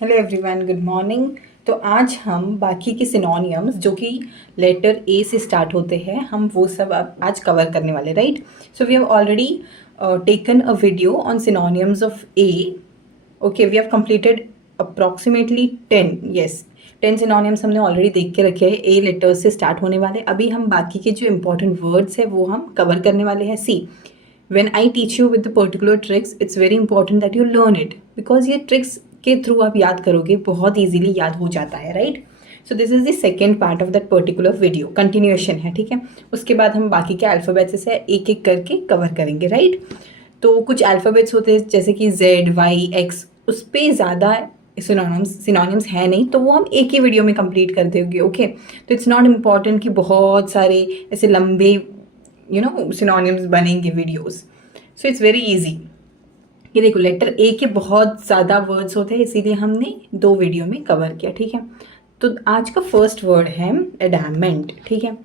Hello everyone, good morning. तो आज हम बाकी के सिनोनियम्स जो कि लेटर ए से स्टार्ट होते हैं, हम वो सब आज कवर करने वाले, right. So we have already taken a video on synonyms of A. Okay, we have completed approximately 10, yes 10 synonyms हमने ऑलरेडी देख के रखे हैं ए लेटर्स से स्टार्ट होने वाले। अभी हम बाकी के जो इंपॉर्टेंट वर्ड्स हैं वो हम कवर करने वाले हैं। सी, when I teach you with the particular tricks, it's very important that you learn it, because ये ट्रिक्स के थ्रू आप याद करोगे, बहुत इजीली याद हो जाता है, right. So this is the second part of that particular video, continuation है, ठीक है। उसके बाद हम बाकी के अल्फ़ाबेट्स से एक एक करके कवर करेंगे, राइट। तो कुछ अल्फ़ाबेट्स होते हैं जैसे कि Z, Y, X, उस पर ज़्यादा सिनोनिम्स है नहीं, तो वो हम एक ही वीडियो में कंप्लीट कर देंगे। ओके, तो इट्स नॉट इम्पॉर्टेंट कि बहुत सारे ऐसे लंबे सिनोनिम्स बनेंगे videos. So it's very easy. ये देखो, लेटर ए के बहुत ज़्यादा वर्ड्स होते हैं, इसीलिए हमने 2 वीडियो में कवर किया, ठीक है। तो आज का फर्स्ट वर्ड है एडामेंट, ठीक है।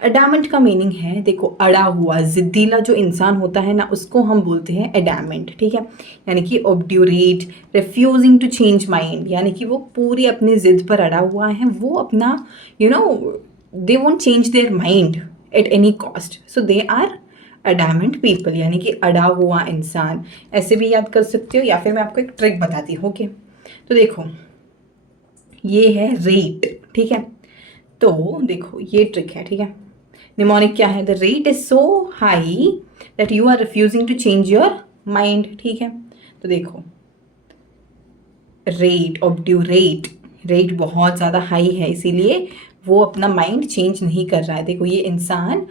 एडामेंट का मीनिंग है, देखो, अड़ा हुआ, जिद्दीला जो इंसान होता है ना, उसको हम बोलते हैं एडामेंट, ठीक है। यानी कि obdurate, refusing to change mind, यानी कि वो पूरी अपनी जिद पर अड़ा हुआ है, वो अपना they won't change their mind at any cost, so they are adamant people, यानी कि अड़ा हुआ इंसान। ऐसे भी याद कर सकते हो, या फिर मैं आपको एक ट्रिक बताती हूँ। ओके, तो देखो, ये है रेट, ठीक है। तो देखो, ये ट्रिक है, ठीक है। निमोनिक क्या है? The rate is so high that you are refusing to change your mind, ठीक है। तो देखो, रेट, ऑब्ड्यूरेट, रेट बहुत ज़्यादा हाई है, इसीलिए वो अपना माइंड चेंज नहीं कर रहा है। देखो, ये इंसान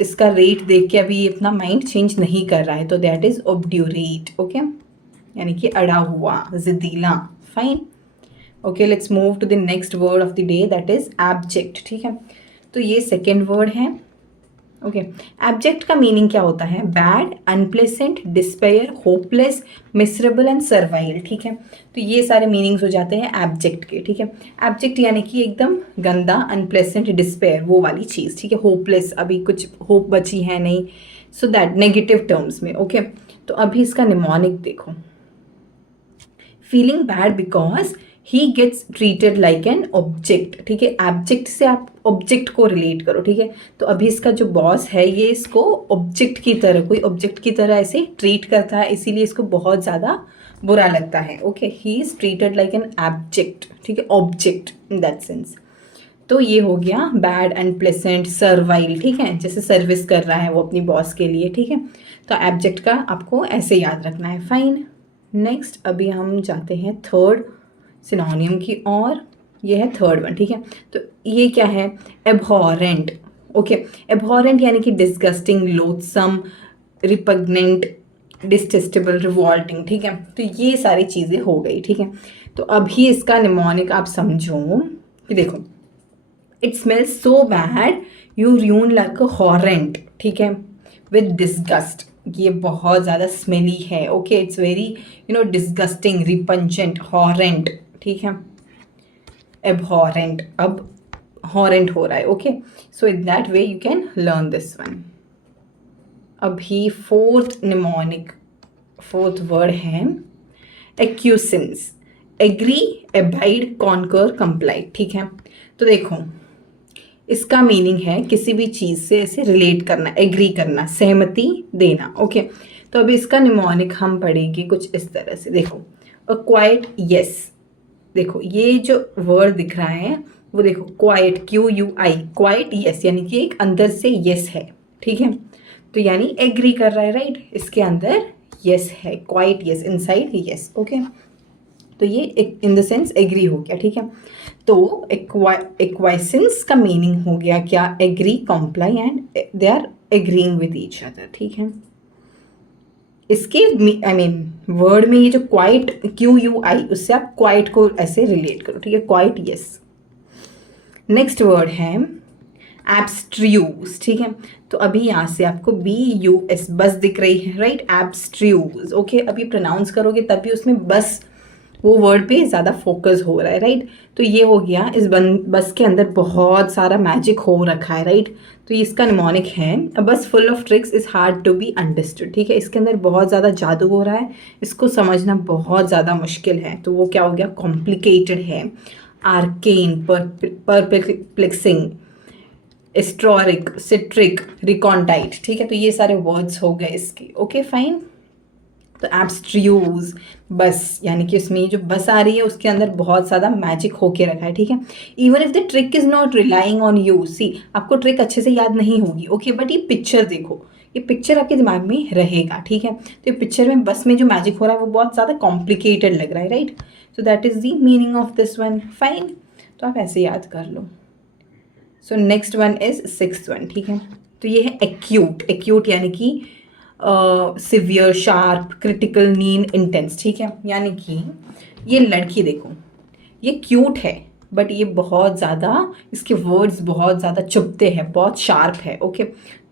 इसका रेट देख के अभी अपना माइंड चेंज नहीं कर रहा है, तो दैट इज ऑब्ड्यूरेट। ओके, यानी कि अड़ा हुआ, जिद्दीला, fine. Okay, let's move to the next word of the day, that is abject, ठीक है। तो ये सेकेंड वर्ड है। ओके, एब्जेक्ट का मीनिंग क्या होता है? Bad, unpleasant, despair, hopeless, miserable and servile, ठीक है। तो ये सारे मीनिंग्स हो जाते हैं एब्जेक्ट के, ठीक है। एब्जेक्ट यानी कि एकदम गंदा, अनप्लेसेंट, डिस्पेयर, वो वाली चीज़, ठीक है। होपलेस, अभी कुछ होप बची है नहीं, सो दैट नेगेटिव टर्म्स में। ओके, तो अभी इसका निमोनिक देखो, feeling bad because he gets treated like an object, ठीक है। एब्जेक्ट से आप ऑब्जेक्ट को रिलेट करो, ठीक है। तो अभी इसका जो बॉस है, ये इसको ऑब्जेक्ट की तरह, कोई ऑब्जेक्ट की तरह ऐसे ट्रीट करता है, इसीलिए इसको बहुत ज़्यादा बुरा लगता है। Okay, he is treated like N abject, ठीक है, ऑब्जेक्ट इन दैट सेंस। तो ये हो गया बैड, अनप्लेसेंट, सर्वाइल, ठीक है, जैसे सर्विस कर रहा है वो अपनी बॉस के लिए, ठीक है। तो एब्जेक्ट का आपको ऐसे याद रखना है, फाइन। नेक्स्ट अभी हम जाते हैं थर्ड सिनोनियम की, और ये है थर्ड वन, ठीक है। तो ये क्या है? एबहॉरेंट। ओके, एबहॉरेंट यानी कि डिस्गस्टिंग, लोथसम, रिपग्नेंट, डिस्टेस्टेबल, रिवॉल्टिंग, ठीक है। तो ये सारी चीज़ें हो गई, ठीक है। तो अभी इसका निमोनिक आप समझो कि देखो, it smells so bad you ruin like abhorrent, ठीक है, विद डिस्गस्ट। ये बहुत ज़्यादा स्मेली है। Okay, it's very disgusting, repugnant, abhorrent, ठीक है। एबहॉरेंट, अब हॉरेंट हो रहा है। Okay, so in that way you can learn this one. अभी फोर्थ निमोनिक, फोर्थ वर्ड है acquiesce, agree, abide, concur, comply, ठीक है। तो देखो, इसका मीनिंग है किसी भी चीज़ से ऐसे रिलेट करना, एग्री करना, सहमति देना। ओके, तो अभी इसका निमोनिक हम पढ़ेंगे कुछ इस तरह से। देखो, अ क्वाइट यस, देखो ये जो वर्ड दिख रहा है वो देखो, क्वाइट, QUI, क्वाइट यस, यानी कि एक अंदर से यस है, ठीक है। तो यानी एग्री कर रहा है, राइट, इसके अंदर यस है, quite yes, inside yes. Okay, तो ये इन द सेंस एग्री हो गया, ठीक है। तो एक्वाइसेंस का मीनिंग हो गया क्या? Agree, comply and they are agreeing with each other, ठीक है। इसके वर्ड में ये जो क्वाइट, QUI, उससे आप क्वाइट को ऐसे रिलेट करो, ठीक है, क्वाइट यस। नेक्स्ट वर्ड है एब्स्ट्रूज, ठीक है। तो अभी यहाँ से आपको BUS, बस दिख रही है, राइट, एब्स्ट्रूज। ओके, अभी प्रोनाउंस करोगे तभी उसमें बस वो वर्ड पे ज़्यादा फोकस हो रहा है, राइट। तो ये हो गया, इस बस के अंदर बहुत सारा मैजिक हो रखा है, राइट। तो इसका निमोनिक है, a bus full of tricks is hard to be understood, ठीक है। इसके अंदर बहुत ज़्यादा जादू हो रहा है, इसको समझना बहुत ज़्यादा मुश्किल है। तो वो क्या हो गया, कॉम्प्लिकेटेड है, आर्केन, परप्लेक्सिंग, एस्ट्रोरिक, सिट्रिक, रिकॉन्डाइट, ठीक है। तो ये सारे वर्ड्स हो गए इसके, ओके फाइन। तो एब्स्ट्रूज, बस यानी कि उसमें जो बस आ रही है उसके अंदर बहुत ज़्यादा मैजिक होके रखा है, ठीक है। Even if the trick is not relying on you, see आपको ट्रिक अच्छे से याद नहीं होगी, ओके, बट ये पिक्चर देखो, ये पिक्चर आपके दिमाग में रहेगा, ठीक है। तो ये पिक्चर में बस में जो मैजिक हो रहा है वो बहुत ज़्यादा कॉम्प्लिकेटेड लग रहा है, right. So that is the meaning of this one, fine. तो आप ऐसे याद कर लो। So next one is sixth one, ठीक है। तो ये है एक्यूट, एक्यूट यानी कि severe, sharp, critical, keen, intense, ठीक है। यानी कि ये लड़की देखो, ये क्यूट है बट ये बहुत ज़्यादा, इसके वर्ड्स बहुत ज़्यादा चुभते हैं, बहुत शार्प है, ओके।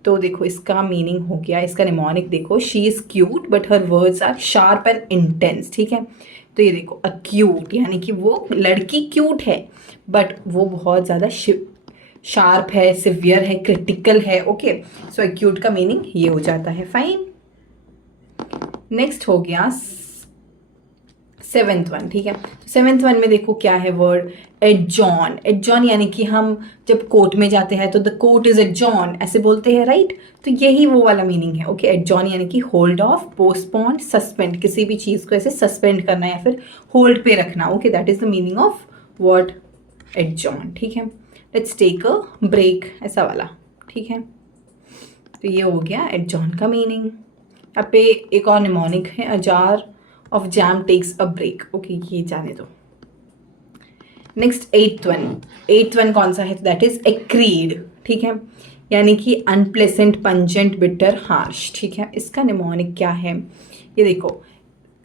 तो देखो इसका मीनिंग हो गया, इसका निमोनिक देखो, she is cute but her words are sharp and intense, ठीक है। तो ये देखो अक्यूट यानी कि वो लड़की क्यूट है बट वो बहुत ज़्यादा शार्प है, सिवियर है, क्रिटिकल है, ओके। सो एक्यूट का मीनिंग ये हो जाता है, फाइन। नेक्स्ट हो गया सेवेंथ वन, ठीक है। सेवेंथ वन में देखो क्या है वर्ड, एडजॉर्न। एडजॉर्न यानी कि हम जब कोर्ट में जाते हैं तो द कोर्ट इज एडजॉर्न ऐसे बोलते हैं, राइट। तो यही वो वाला मीनिंग है, ओके। एडजॉर्न यानी कि होल्ड ऑफ, पोस्टपोन, सस्पेंड, किसी भी चीज़ को ऐसे सस्पेंड करना या फिर होल्ड पे रखना, okay. That is the meaning of word adjourn, ठीक है। लेट्स टेक अ ब्रेक, ऐसा वाला, ठीक है। तो ये हो गया एडजॉर्न का मीनिंग। यहाँ पे एक और निमोनिक है, a jar of jam takes a break, okay, ये जाने दो। Next eighth one, eighth one कौन सा है, तो दैट इज एक्रीड, ठीक है। यानी कि अनप्लेसेंट, पंजेंट, बिटर, हार्श, ठीक है। इसका निमोनिक क्या है, ये देखो,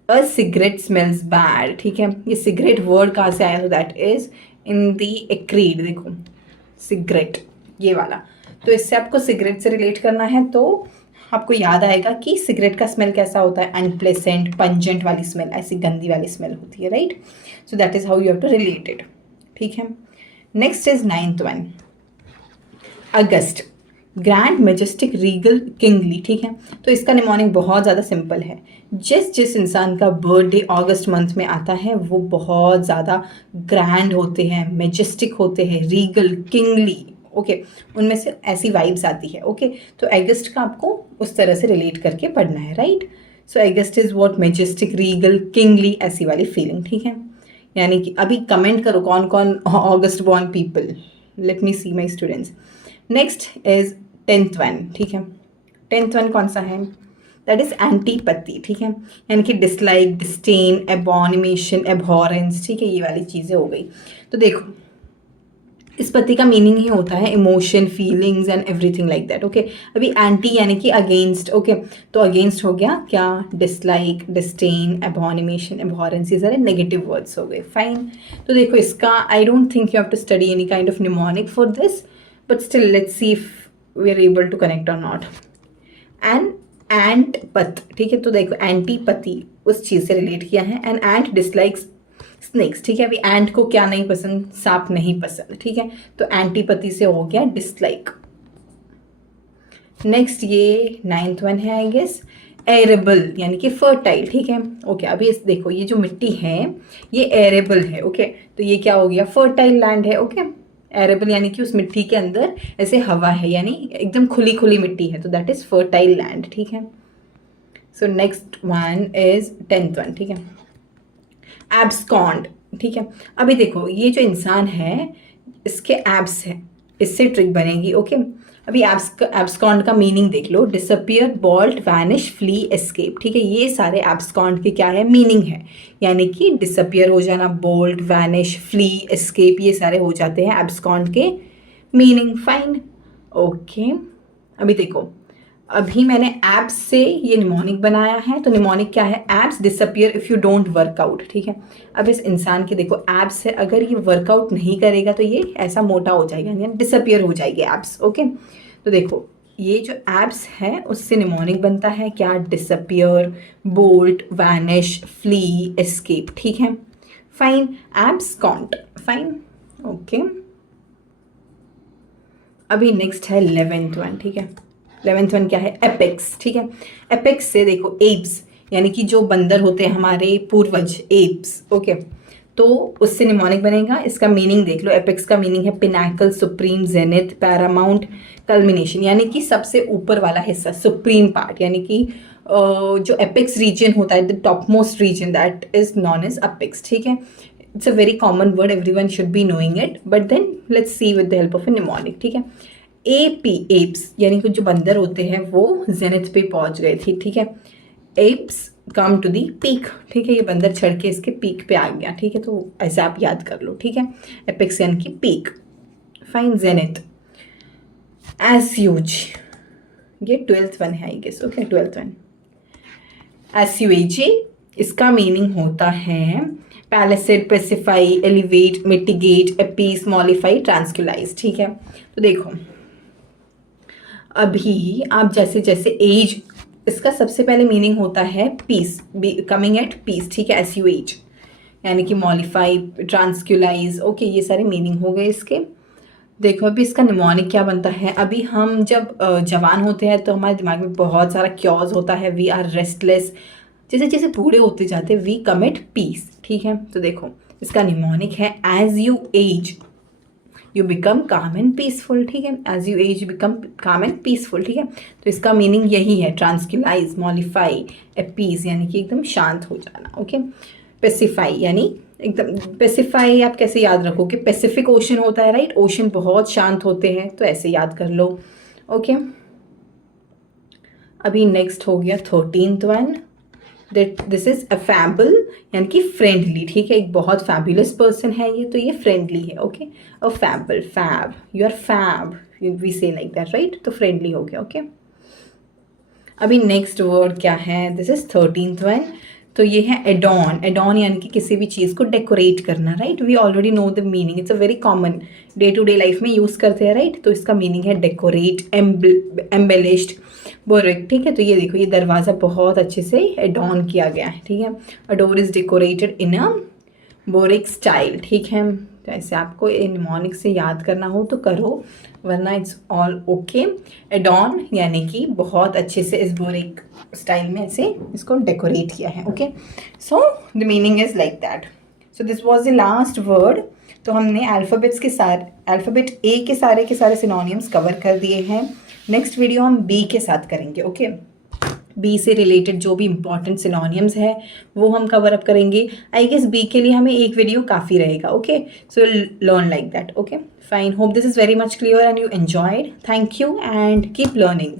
अ सिगरेट स्मेल्स बैड, ठीक है। ये सिगरेट वर्ड कहाँ से आया, तो that is in the acrid, देखो सिगरेट ये वाला। तो इससे आपको सिगरेट से रिलेट करना है तो आपको याद आएगा कि सिगरेट का स्मेल कैसा होता है, अनप्लेसेंट, पंजेंट वाली स्मेल, ऐसी गंदी वाली स्मेल होती है, right. So that is how you have to relate it, ठीक है। Next is ninth one, august, grand, majestic, regal, kingly, ठीक है। तो इसका निमोनिक बहुत ज़्यादा सिंपल है, जिस इंसान का बर्थडे अगस्त मंथ में आता है वो बहुत ज़्यादा ग्रैंड होते हैं, मेजेस्टिक होते हैं, रीगल, किंगली, ओके, उनमें से ऐसी वाइब्स आती है, ओके। तो अगस्त का आपको उस तरह से रिलेट करके पढ़ना है, right. So August is what, Majestic, regal, kingly, ऐसी वाली फीलिंग, ठीक है। यानी कि अभी कमेंट करो कौन कौन August born people, let me see my students. Next is tenth one, ठीक है। टेंथ वन कौन सा है, दैट इज एंटीपैथी, ठीक है। यानी कि डिसलाइक, डिस्टेन, एबॉनिमेशन, एबहॉरेंस, ठीक है, ये वाली चीज़ें हो गई। तो देखो इस पति का मीनिंग ही होता है emotion, feelings and everything like that, okay. अभी एंटी यानी कि अगेंस्ट, ओके। तो अगेंस्ट हो गया क्या, डिसलाइक, डिस्टेन, एबॉनिमेशन, एबहॉरेंस, ये सारे नेगेटिव वर्ड्स हो गए, फाइन। तो देखो इसका I don't think you have to study any kind of mnemonic for this, but still let's see if we are able to connect or not. And path, ठीक है। तो देखो एंटीपति उस चीज़ से रिलेट किया है, एंड एंट डिसलाइक्स स्नेक्स, ठीक है। अभी एंट को क्या नहीं पसंद, सांप नहीं पसंद, ठीक है। तो एंटीपति से हो गया डिसलाइक। नेक्स्ट ये नाइन्थ वन है आई गेस, एरेबल यानी कि फर्टाइल, ठीक है, ओके। अभी इस देखो ये जो मिट्टी है ये एरेबल है, ओके। तो ये क्या हो गया, फर्टाइल लैंड है, ओके। एरेबल यानी कि उस मिट्टी के अंदर ऐसे हवा है, यानी एकदम खुली खुली मिट्टी है, तो दैट इज फर्टाइल लैंड, ठीक है। सो next one is tenth one, ठीक है, एब्सकॉन्ड, ठीक है। अभी देखो ये जो इंसान है इसके एब्स है, इससे ट्रिक बनेगी, ओके। अभी एब्सकॉन्ड का मीनिंग देख लो, disappear, bolt, vanish, flee, escape, ठीक है। ये सारे एब्सकॉन्ड के क्या है, मीनिंग है, यानी कि डिसअपियर हो जाना, बोल्ट, वैनिश, फ्ली, एस्केप, ये सारे हो जाते हैं एब्सकॉन्ड के मीनिंग, फाइन, ओके। अभी देखो अभी मैंने एब्स से ये निमोनिक बनाया है, तो निमोनिक क्या है, abs disappear if you don't workout, ठीक है। अब इस इंसान के देखो एब्स है, अगर ये वर्कआउट नहीं करेगा तो ये ऐसा मोटा हो जाएगा, यानी डिसअपियर हो जाएगी एब्स, ओके। तो देखो ये जो एब्स है उससे निमोनिक बनता है क्या, disappear, bolt, vanish, flee, escape, ठीक है। फाइन. एब्सकॉन्ट. फाइन. ओके. अभी नेक्स्ट है 11th वन. ठीक है, 11th वन क्या है? एपेक्स. ठीक है, एपेक्स से देखो एप्स यानी कि जो बंदर होते हैं हमारे पूर्वज, एप्स. ओके, तो उससे निमोनिक बनेगा. इसका मीनिंग देख लो. एपेक्स का मीनिंग है Pinnacle, supreme, zenith, Paramount, culmination, यानी कि सबसे ऊपर वाला हिस्सा, सुप्रीम पार्ट. यानी कि जो एपेक्स रीजन होता है, the top most region, that is known as apex. ठीक है, it's a very common word, everyone should be knowing it, but then let's see with the help of a mnemonic. ठीक है, AP, apps, यानी कि जो बंदर होते हैं वो जेनिथ पे पहुंच गए थे. ठीक है, apes come to the peak. ठीक है, ये बंदर चढ़ के इसके पीक पे आ गया. ठीक है, तो ऐसे आप याद कर लो. ठीक है, एपेक्स यानी कि peak. Fine. Zenith, edge huge, ये 12th वन है I guess. Okay, 12th one. Assuage, इसका मीनिंग होता है placated, pacify, alleviate, mitigate, appease, mollify, tranquillise. ठीक है, तो देखो अभी आप जैसे जैसे एज, इसका सबसे पहले मीनिंग होता है पीस, कमिंग एट पीस. ठीक है, एसयूएज यानी कि मॉलिफाई, ट्रांसक्यूलाइज. ओके, ये सारे मीनिंग हो गए इसके. देखो अभी इसका निमोनिक क्या बनता है. अभी हम जब जवान होते हैं तो हमारे दिमाग में बहुत सारा क्योज होता है. We are restless. जैसे जैसे बूढ़े होते जाते वी कमिट पीस. ठीक है, तो देखो इसका निमोनिक है as you age you become calm and peaceful. ठीक है, as you age you become calm and peaceful. ठीक है, तो इसका मीनिंग यही है, ट्रांसक्यूलाइज, मॉलिफाई, अपीस यानी कि एकदम शांत हो जाना. ओके, पेसिफाई यानी एकदम, पेसिफाई आप कैसे याद रखोगे? पैसिफिक ओशन होता है, राइट? ओशन बहुत शांत होते हैं, तो ऐसे याद कर लो. ओके, अभी नेक्स्ट हो गया 13th one. This is affable यानी कि फ्रेंडली. ठीक है, एक बहुत फैबुलस पर्सन है ये, तो ये फ्रेंडली है. Okay, affable, fab, you are fab, we say like that, right? तो फ्रेंडली हो गया. ओके, अभी नेक्स्ट वर्ड क्या है? This is 13th one. तो ये है एडॉन. एडॉन यानी कि किसी भी चीज़ को डेकोरेट करना, right? We already know the meaning, it's a very common, day to day life में यूज़ करते हैं, राइट? तो इसका मीनिंग है डेकोरेट, एम्बेलिश्ड, बोरिक. ठीक है, तो ये देखो ये दरवाज़ा बहुत अच्छे से एडॉन किया गया है. ठीक है, अ door is decorated in a boric style. ठीक है, तो ऐसे आपको निमोनिक से याद करना हो तो करो, वरना इट्स ऑल ओके. एडॉन यानी कि बहुत अच्छे से इस बोरिक स्टाइल में ऐसे इसको डेकोरेट किया है. Okay, so the meaning is like that. So this was the last word. तो हमने अल्फ़ाबेट्स के साथ, अल्फ़ाबेट ए के सारे सिनोनिम्स कवर कर दिए हैं. नेक्स्ट वीडियो हम बी के साथ करेंगे. ओके, बी से रिलेटेड जो भी इंपॉर्टेंट सिनोनिम्स है वो हम कवर अप करेंगे. आई गेस बी के लिए हमें एक वीडियो काफ़ी रहेगा. Okay, so learn like that. Okay, fine. Hope this is very much clear and you enjoyed. Thank you and keep learning.